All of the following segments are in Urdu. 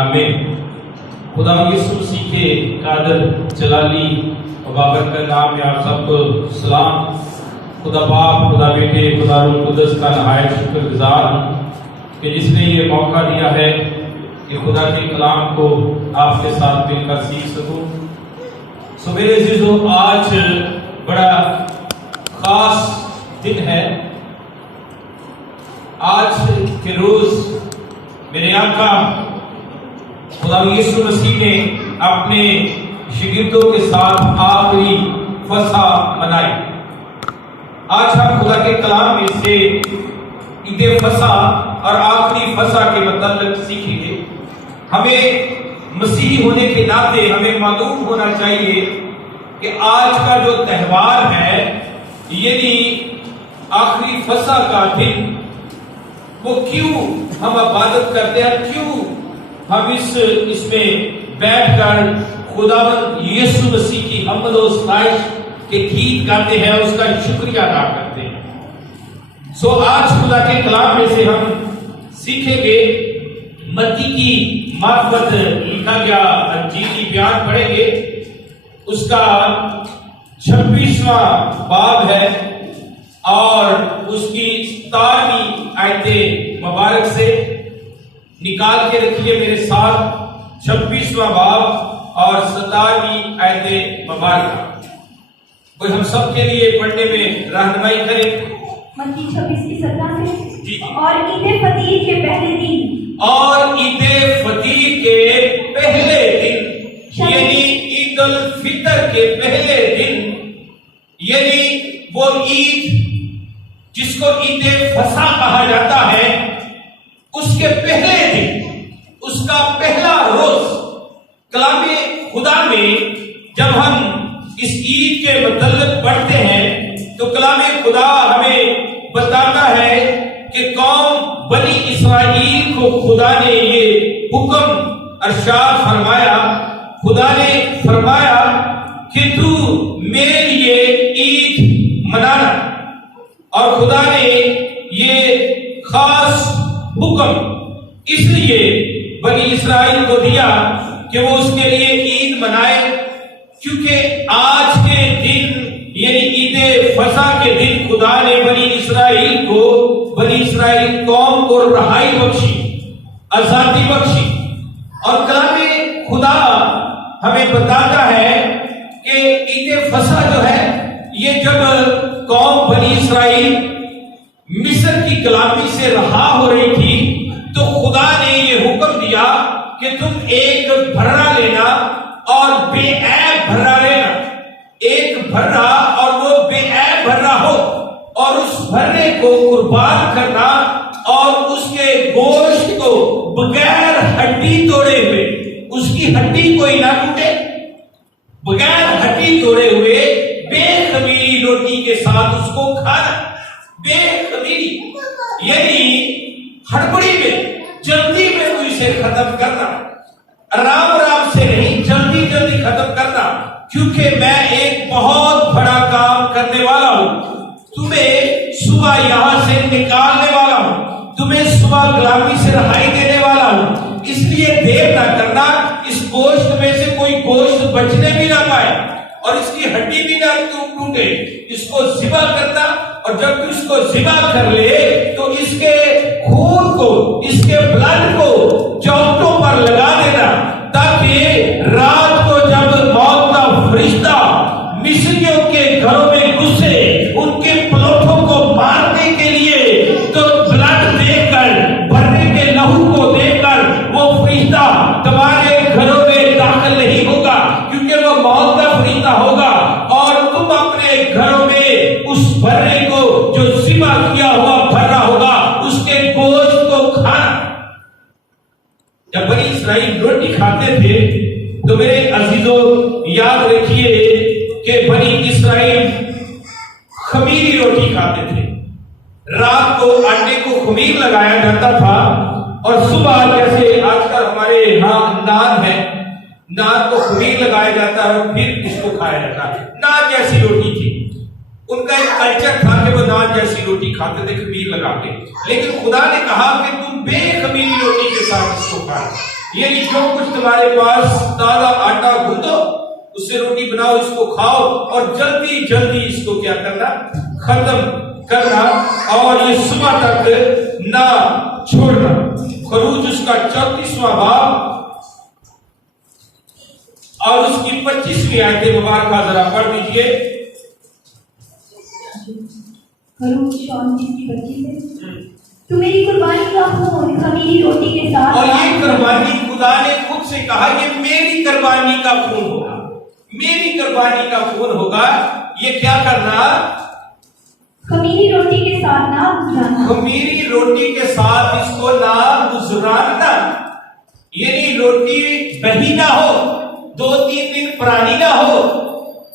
آمین۔ خدا یسوع مسیح کے قادر جلالی و بابرکت نام میں آپ سب کو سلام۔ خدا باپ، خدا بیٹے، خدا روح القدس کا نہایت شکر گزار ہوں کہ جس نے یہ موقع دیا ہے کہ خدا کے کلام کو آپ کے ساتھ مل کر سیکھ سکوں۔ سو میرے عزیزو، آج بڑا خاص دن ہے۔ آج کے روز میرے آقا خدا یسوع مسیح نے اپنے شاگردوں کے ساتھ آخری فصح منائی۔ آج ہم خدا کے کلام میں سے عید فصح اور آخری فصح کے متعلق سیکھیں گے۔ ہمیں مسیحی ہونے کے ناطے ہمیں معلوم ہونا چاہیے کہ آج کا جو تہوار ہے، یعنی آخری فصح کا دن، وہ کیوں ہم عبادت کرتے ہیں، کیوں ہم اس میں بیٹھ کر خداوند یسوع مسیح کی حمد و ستائش کے گیت گاتے ہیں اور اس کا شکریہ ادا کرتے ہیں۔ سو آج خدا کے کلام میں سے ہم سیکھیں گے، متی کی معرفت لکھا گیا انجیل کی بیان پڑھیں گے، اس کا 26واں باب ہے اور اس کی 17ویں آیت مبارک سے نکال کے رکھیے میرے ساتھ۔ 26واں باب اور 17ویں آیت مبارکہ کوئی ہم سب کے لیے پڑھنے میں رہنمائی کرے۔ متی 26:17 سے جی۔ اور عید فطیر کے پہلے دن، اور عید فطیر کے پہلے دن، یعنی عید الفطر کے پہلے دن، یعنی وہ عید جس کو عید فصح کہا جاتا ہے، اس کے پہلے دن، اس کا پہلا روز، کلام خدا میں جب ہم اس عید کے متعلق پڑھتے ہیں تو کلام خدا ہمیں بتاتا ہے کہ قوم بنی اسرائیل کو خدا نے یہ حکم ارشاد فرمایا، خدا نے فرمایا کہ تو میرے لیے عید منانا، اور خدا نے یہ خاص حکم اس لیے بنی اسرائیل کو دیا کہ وہ اس کے لیے عید منائے، کیونکہ آج کے دن یعنی عید فصح کے دن خدا نے بنی اسرائیل قوم کو رہائی بخشی، آزادی بخشی۔ اور کلام خدا ہمیں بتاتا ہے کہ عید فصح جو ہے، یہ جب قوم بنی اسرائیل مصر کی غلامی سے رہا ہو رہی تھی تو خدا نے یہ حکم دیا کہ تم ایک بھرا لینا اور بے عیب بھرا لینا، ایک بھرا اور وہ بے عیب بھرا ہو، اور اس بھرے کو قربان کرنا اور اس کے گوشت کو بغیر ہڈی توڑے ہوئے، اس کی ہڈی کوئی نہ ٹوٹے، بغیر ہڈی توڑے ہوئے بے خمیری روٹی کے ساتھ اس کو کھانا۔ بے خمیری یعنی ہڑبڑی میں، جلدی میں تو اسے ختم کرنا، آرام سے نہیں، جلدی ختم کرنا، کیونکہ میں ایک بہت بڑا کام کرنے والا ہوں، تمہیں صبح یہاں سے نکالنے والا ہوں، تمہیں صبح غلامی سے رہائی دینے والا ہوں، اس لیے دیر نہ کرنا، اس گوشت میں سے کوئی گوشت بچنے بھی نہ پائے اور اس کی ہڈی بھی نہ ٹوٹے، اس کو ذبح کرنا، اور جب تو اس کو ذبح کر لے تو اس کے خون کو، اس کے بلڈ کو چوکٹوں پر لگا دینا، تاکہ رات کو جب موت کا فرشتہ مصریوں کے گھروں میں گھسے ان کے پلوٹوں کو مارنے کے لیے، تو بلڈ دے کر، بھرنے کے لہو کو دے کر وہ فرشتہ تمہارے گھروں میں داخل نہیں ہوگا، کیونکہ وہ موت کا فرشتہ ہوگا، اور تم اپنے گھروں میں اس بھرے کو جو ذبح کیا ہوا بھرا ہوگا اس کے گوشت کو کھانا۔ جب بنی اسرائیل روٹی کھاتے تھے تو میرے عزیزوں یاد رکھیے کہ بنی اسرائیل خمیری روٹی کھاتے تھے۔ رات کو آٹے کو خمیر لگایا جاتا تھا اور صبح جیسے آج کل ہمارے یہاں نان ہے، نان کو خمیر لگایا جاتا ہے اور پھر اس کو کھایا جاتا ہے۔ نان جیسی روٹی تھی، ان کا ایک کلچر تھا کہ وہ نان جیسی روٹی کھاتے تھے خمیر لگا کے، لیکن خدا نے کہا کہ تم بے خمیری روٹی کے ساتھ اس کو کھاؤ، یعنی جو کچھ تمہارے پاس تازہ آٹا گوندو اس سے روٹی بناؤ، اس کو کھاؤ اور جلدی جلدی اس کو کیا کرنا، ختم کرنا، اور یہ صبح تک نہ چھوڑنا۔ خروج اس کا 34واں باب اور اس کی 25ویں آیت مبارکہ ذرا پڑھ دیجئے۔ خروج 34:25 تو میری قربانی کا خون خمیری روٹی کے ساتھ، اور یہ قربانی خدا نے خود سے کہا یہ میری قربانی کا خون ہوگا، میری قربانی کا خون ہوگا۔ یہ کیا کرنا، خمیری روٹی کے ساتھ نہ گزرانا، خمیری روٹی کے ساتھ اس کو نہ گزرانا، یعنی روٹی بہی نہ ہو، 2-3 دن پرانی نہ ہو،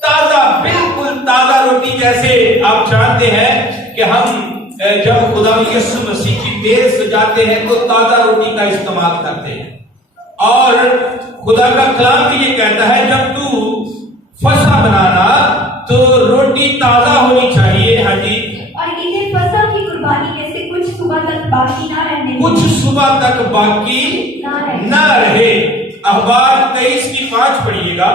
تازہ، بالکل تازہ روٹی۔ جیسے آپ جانتے ہیں کہ ہم جب خدا یسوع مسیح کی دیر سجاتے ہیں تو تازہ روٹی کا استعمال کرتے ہیں، اور خدا کا کلام بھی یہ کہتا ہے جب تو فسح بنانا تو روٹی تازہ ہونی چاہیے۔ ہاں جی، اور عید فصح کی قربانی میں سے کچھ صبح تک باقی نہ رہنے دیں، کچھ صبح تک باقی نہ رہے۔ اخبار 23:5 پڑھیے گا۔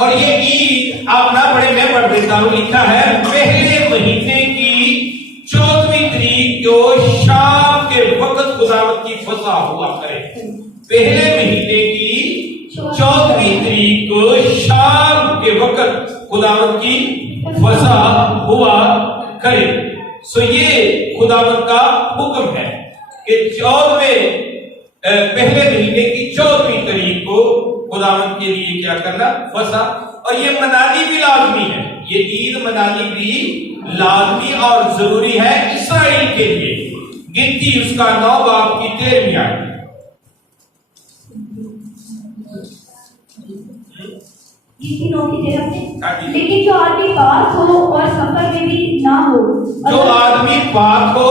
اور یہ عید آپ نہ پڑھے، میں پڑھ دیتا ہوں۔ لکھا ہے پہلے مہینے کی 14ویں تاریخ کو شام کے وقت خداوند کی فسح ہوا کرے۔ پہلے مہینے کی 14ویں تاریخ کو شام کے وقت خداوند کی فسح ہوا کرے۔ سو یہ خداوند کا حکم ہے کہ 14ویں پہلے مہینے کی 14ویں تاریخ کو خداوند کے لیے کیا کرنا، فسح۔ اور یہ منانی بھی لازمی ہے، یہ عید منانی بھی لازمی اور ضروری ہے اسرائیل کے لیے۔ گنتی اس کا 9 باب کی 13ویں آیت۔ لیکن جو آدمی پاک ہو اور سفر میں بھی نہ ہو، جو آدمی پاک ہو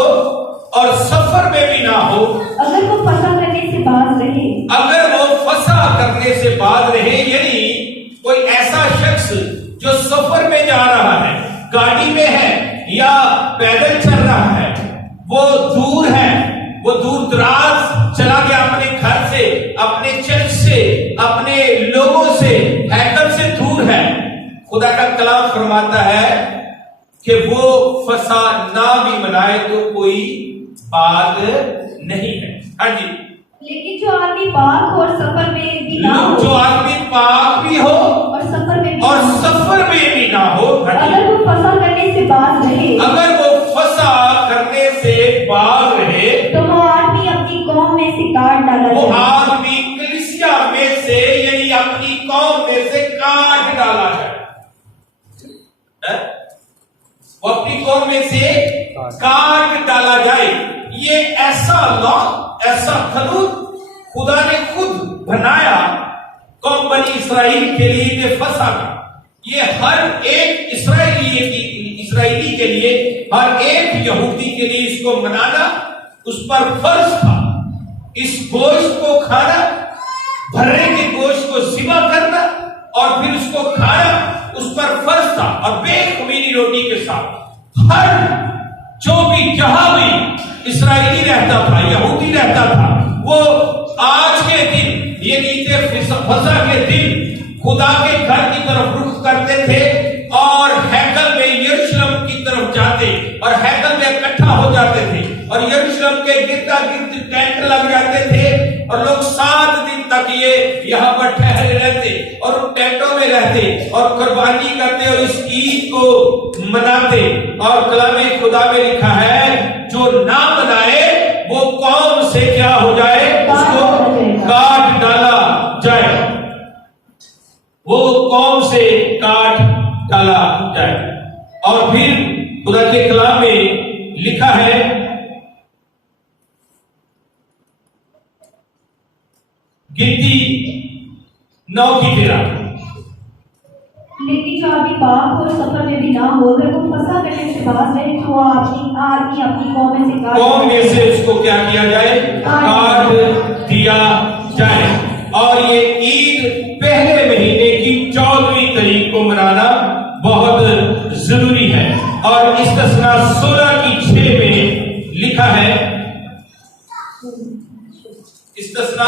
اور سفر میں بھی نہ ہو، اگر وہ فسح کرنے سے باز رہے، اگر وہ فسح کرنے سے باز رہے، یعنی کوئی ایسا شخص جو سفر میں جا رہا ہے، گاڑی میں ہے یا پیدل چل رہا ہے، وہ دور ہے، وہ دور دراز چلا گیا اپنے گھر سے، اپنے چرچ سے، اپنے لوگوں سے، ہیکل سے دور ہے، خدا کا کلام فرماتا ہے کہ وہ فسح نہ بھی منائے تو کوئی بات نہیں ہے۔ ہاں جی، لیکن جو آدمی پاک اور سفر میں بھی نہ ہو، جو آدمی پاک بھی ہو اور سفر میں بھی نہ ہو، اگر وہ فسح کرنے سے باز رہے، اگر وہ فسح کرنے سے باز رہے، تو وہ آدمی اپنی قوم میں سے کاٹ ڈالا وہ جائے، آدمی کلیسیا میں سے یعنی اپنی قوم میں سے کاٹ ڈالا جائے، وہ اپنی قوم میں سے کاٹ ڈالا جائے۔ یہ ایسا لا، ایسا قانون خدا نے خود بنایا قوم بنی اسرائیل کے لیے فسح کا۔ یہ ہر ایک اسرائیلی کے لیے، ہر ایک یہودی کے لیے اس کو منانا اس پر فرض تھا۔ اس گوشت کو کھانا، بھرے کے گوشت کو ذبح کرنا اور پھر اس کو کھانا اس پر فرض تھا، اور بے خمیری روٹی کے ساتھ۔ ہر جو بھی جہاں بھی اسرائیلی رہتا تھا، یہودی رہتا تھا، وہ آج کے دن یعنی فسح کے دن خدا کے گھر کی طرف رخ کرتے تھے اور ہیکل میں یروشلم کی طرف جاتے اور ہیکل میں اکٹھا ہو جاتے تھے، اور یروشلم کے گردا گرد ٹینٹ لگ جاتے تھے، اور لوگ 7 دن تک یہ یہاں پر ٹھہرے رہتے اور ان ٹینٹوں میں رہتے اور قربانی کرتے اور اس عید کو مناتے۔ اور کلام خدا میں لکھا ہے جو نہ منائے وہ قوم سے کیا ہو جائے، اس کو کاٹ ڈالا جائے، وہ قوم سے کاٹ ڈالا جائے۔ اور پھر خدا کے کلام میں لکھا ہے گنتی 9:13، لیکن جو آدمی پاک اور سفر میں بھی نہ ہو، اگر وہ فسح کرنے سے باز رہے تو وہ آدمی اپنی قوم میں سے قوم میں سے اس کو کیا کیا جائے، کاٹ دیا جائے۔ اور یہ عید پہلے مہینے کی 14ویں تاریخ کو منانا بہت ضروری ہے، اور استثنا 16:6 میں لکھا ہے، استثنا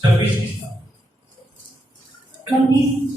26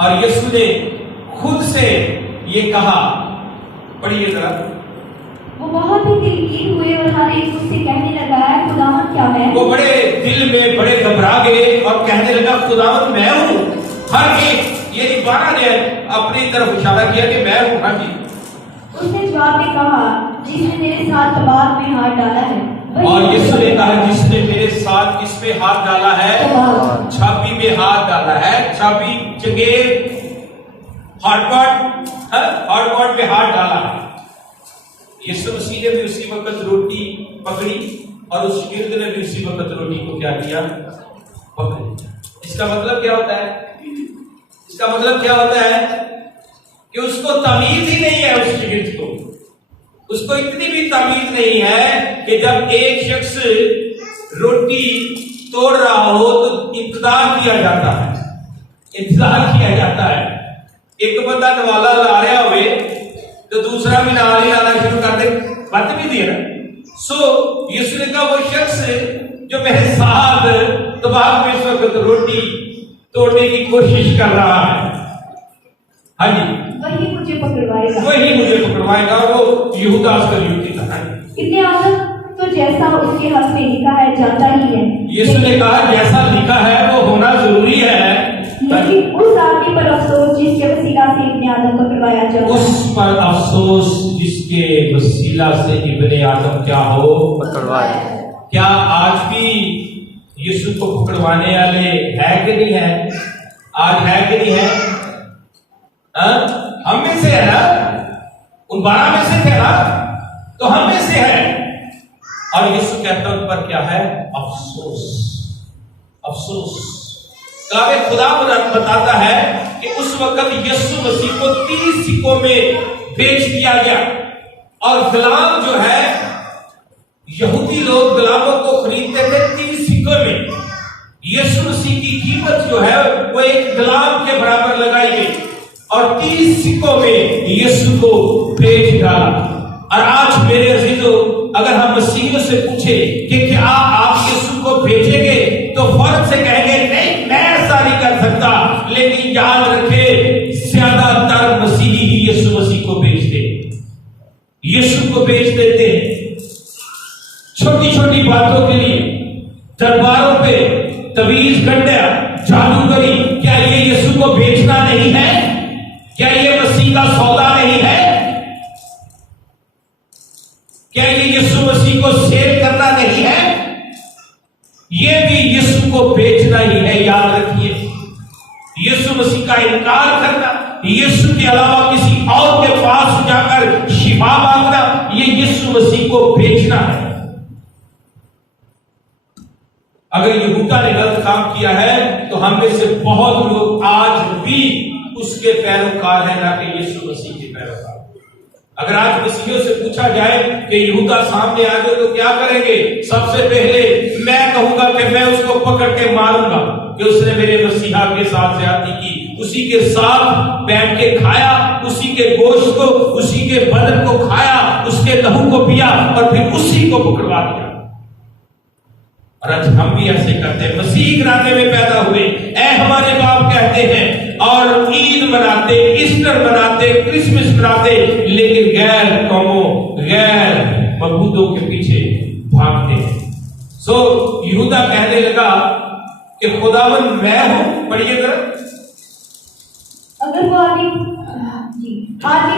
اور یسوع نے خود سے یہ کہا، پڑھیے ذرا۔ وہ بہت ہی دلگیر ہوئے اور ہر ایک مجھ سے کہنے لگا، اے خداوند کیا میں؟ وہ بڑے دل میں بڑے گھبرا گئے اور کہنے لگا خداوند میں ہوں۔ ہر ایک، یہ 12 نے اپنی طرف اشارہ کیا کہ میں ہوں۔ ہاں جی۔ اس نے جواب میں کہا، جس نے میرے ساتھ تباہ میں ہاتھ ڈالا ہے۔ اور یسوع نے کہا جس نے میرے ساتھ کس پہ ہاتھ ڈالا ہے؟ چھابی میں ہاتھ ڈالا ہے۔ چھابی چنگیز ہارڈ پاٹ پہ ہاتھ ڈالا ہے۔ یسوع مسیح نے بھی اسی وقت روٹی پکڑی اور اس شاگرد نے بھی اسی وقت روٹی کو کیا کیا؟ پکڑی۔ اس کا مطلب کیا ہوتا ہے؟ اس کا مطلب کیا ہوتا ہے کہ اس کو تمیز ہی نہیں ہے، اس شاگرد کو، اس کو اتنی بھی تمیز نہیں ہے کہ جب ایک شخص روٹی توڑ رہا ہو تو انتظار کیا جاتا ہے، انتظار کیا جاتا ہے۔ ایک بندہ نوالا لا رہا ہوئے تو دوسرا بھی نال ہی لانا شروع کر دے، بات بھی دی ہے نا۔ سو یسوع نے کہا وہ شخص جو میرے ساتھ طباق میں اس وقت روٹی توڑنے کی کوشش کر رہا ہے، ہاں جی، وہی مجھے پکڑوائے گا، وہی مجھے پکڑوائے گا۔ وہ یہودا اسکریوتی تھا۔ اتنے آدم تو جیسا اس کے حق میں لکھا ہے جانتا ہی ہے۔ یسوع نے کہا جیسا لکھا ہے وہ ہونا ضروری ہے، لیکن اس آدمی پر افسوس جس کے وسیلہ سے ابن آدم پکڑوایا جاتا ہے۔ اس پر افسوس جس کے وسیلہ سے ابن آدم کیا ہو؟ پکڑوائے۔ کیا آج بھی یسوع کو پکڑوانے والے ہے کہ نہیں ہے؟ آج ہے کہ نہیں ہے؟ ہم میں سے ہے نا، ان 12 میں سے تھے نا، تو ہم میں سے ہے۔ اور یسوع کہتا ہے ان پر کیا ہے؟ افسوس، افسوس۔ کلام خدا بتاتا ہے کہ اس وقت یسوع مسیح کو 30 سکوں میں بیچ دیا گیا، اور غلام جو ہے، یہودی لوگ غلاموں کو خریدتے تھے 30 سکوں میں۔ یسوع مسیح کی قیمت جو ہے وہ ایک غلام کے برابر لگائی گئی اور 30 سکوں میں یسوع کو بیچ ڈالا۔ اور آج میرے عزیزو، اگر ہم مسیحیوں سے پوچھیں کہ کیا آپ یسوع کو بیچیں گے تو فوراً سے کہیں گے نہیں، میں ایسا نہیں کر سکتا۔ لیکن یاد رکھے زیادہ تر مسیحی ہی یسوع مسیح کو بیچتے، یسوع کو بیچ دیتے ہیں چھوٹی چھوٹی باتوں کے لیے، درباروں پہ تویز گنڈیا، جادوگری۔ کیا یہ یسوع کو بیچنا نہیں ہے؟ کیا یہ مسیح کا سودا نہیں ہے؟ کیا یہ یسوع مسیح کو سیل کرنا نہیں ہے؟ یہ بھی یسوع کو بیچنا ہی ہے۔ یاد رکھیے، یسوع مسیح کا انکار کرنا، یسوع کے علاوہ کسی اور کے پاس جا کر شفا مانگنا، یہ یسوع مسیح کو بیچنا ہے۔ اگر یہودا نے غلط کام کیا ہے تو ہم میں سے بہت لوگ آج بھی اس کے پیروکار ہیں، نہ کہ یسوع مسیح کے پیروکار۔ اگر آج مسیحیوں سے پوچھا جائے کہ یہودا سامنے آ جائے تو کیا کریں گے؟ سب سے پہلے میں کہوں گا کہ میں اس کو پکڑ کے ماروں گا کہ اس نے میرے مسیحا کے ساتھ زیادتی کی، اسی کے ساتھ بیٹھ کے کھایا، اسی کے گوشت کو، اسی کے بدن کو کھایا، اس کے لہو کو پیا اور پھر اسی کو پکڑوا دیا۔ اور آج ہم بھی ایسے کرتے ہیں، مسیح گھرانے میں پیدا ہوئے، اے ہمارے باپ کہتے ہیں، اور عید مناتے، ایسٹر مناتے، کرسمس مناتے، لیکن غیر قوموں، غیر معبودوں کے پیچھے بھاگتے ہیں۔ سو یہودا کہنے لگا کہ خداوند میں ہوں۔ پڑھیے ذرا۔ اگر وہ آدمی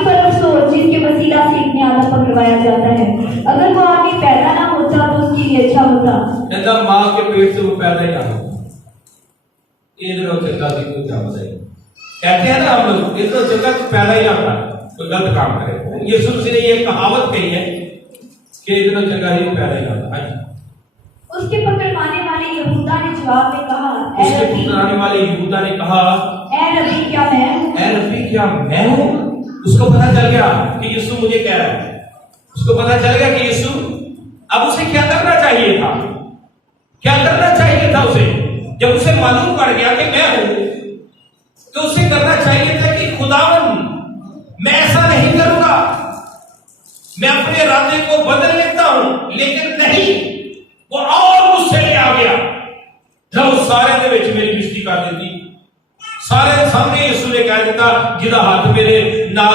پر افسوس جس کے وسیلہ سے ابن آدم پکڑوایا جاتا ہے، اگر وہ آدمی پیدا نہ ہوتا تو اس کے لیے اچھا ہوتا۔ کہتا ماں کے پیٹ سے وہ پیدا ہی نہ ہو، ادھر چنگا سی کوئی کام نہیں۔ کہتے ہیں نا ہم لوگ، ادھر چنگا پیدا ہی نہ ہوتا کوئی غلط کام کرے۔ یسوع مسیح نے یہ کہاوت کہی ہے کہ ادھر چنگا ہی پیدا ہی نہ ہوتا۔ اس کے پکڑوانے والے یہودا نے جواب میں کہا، اس کے پکڑوانے والے یہودا نے کہا، اے ربی کیا میں ہوں؟ اے ربی کیا میں ہوں؟ اس کو پتہ چل گیا کہ یسوع مجھے کہہ رہا ہے، اس کو پتہ چل گیا کہ یسوع، اب اسے کیا کرنا چاہیے تھا؟ کیا کرنا چاہیے تھا اسے؟ جب اسے معلوم پڑ گیا کہ میں ہوں تو اسے کرنا چاہیے تھا کہ خداوند میں ایسا نہیں کروں گا، میں اپنے ارادے کو بدل لیتا ہوں، لیکن نہیں، وہ اور مجھ سے لے آ گیا۔ جب سارے دے وچ میری بےزتی کر دیتی، سارے سامنے یسوع نے ਕਹਿ ਦਿੱਤਾ ਜਿਹਦਾ ਹੱਥ ਮੇਰੇ ਨਾਲ